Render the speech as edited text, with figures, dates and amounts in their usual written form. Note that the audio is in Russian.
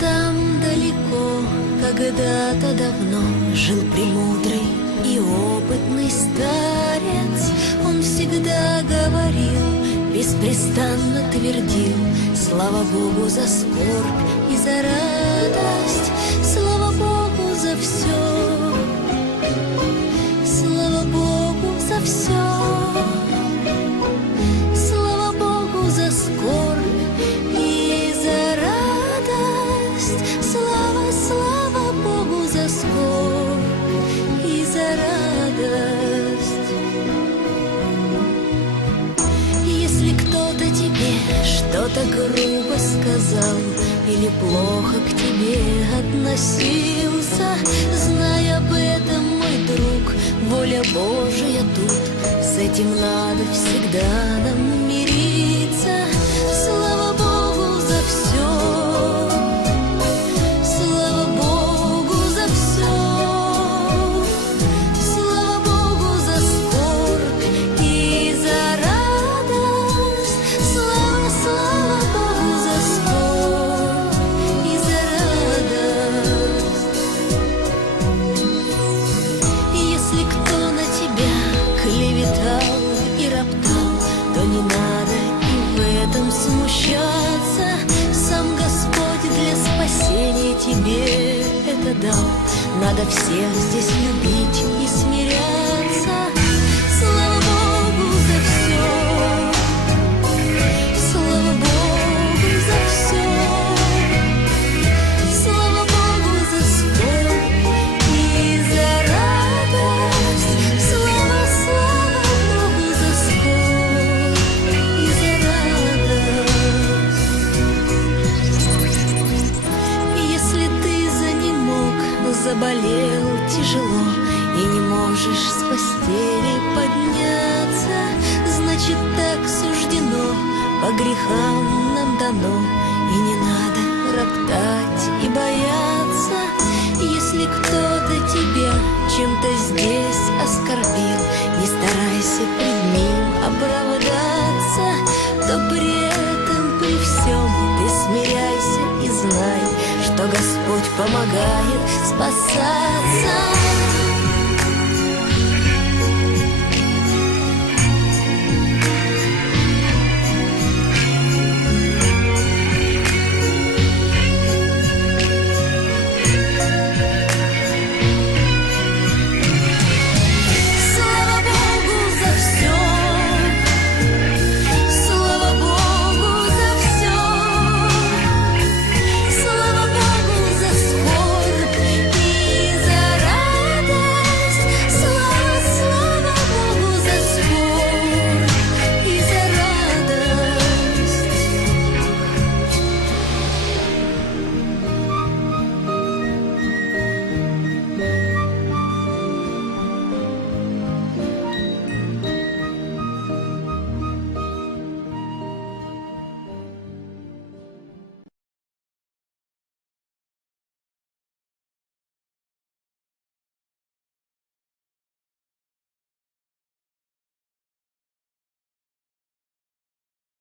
Там далеко, когда-то давно, жил премудрый и опытный старец. Он всегда говорил, беспрестанно твердил: слава Богу за скорбь и за радость, слава Богу за все, слава Богу за все, слава Богу за скорбь и за радость, слава, слава Богу за скорбь и за радость. Если кто-то тебе что-то грубо сказал или плохо к тебе относился, знай об этом, мой друг, воля Божия тут. С этим надо всегда нам мириться. Слава Богу за все, слава Богу за все, слава Богу за скорбь и за радость, слава, слава Богу за скорбь и за радость. Если кто на тебя клеветал и роптал, то не надо и в этом смущаться. Сам Господь для спасения тебе это дал. Надо всех здесь любить и смиряться. Слава Богу за все, слава Богу за все, слава Богу за скорбь и за радость, слава, слава Богу за скорбь и за радость. Если ты занемог, заболел тяжело и не можешь с постели подняться, значит, так суждено, по грехам нам дано, и не надо роптать и бояться. Если кто-то тебя чем-то здесь оскорбил, не старайся пред ним оправдаться, то при этом, при всем ты смиряйся и знай, что Господь помогает спасаться.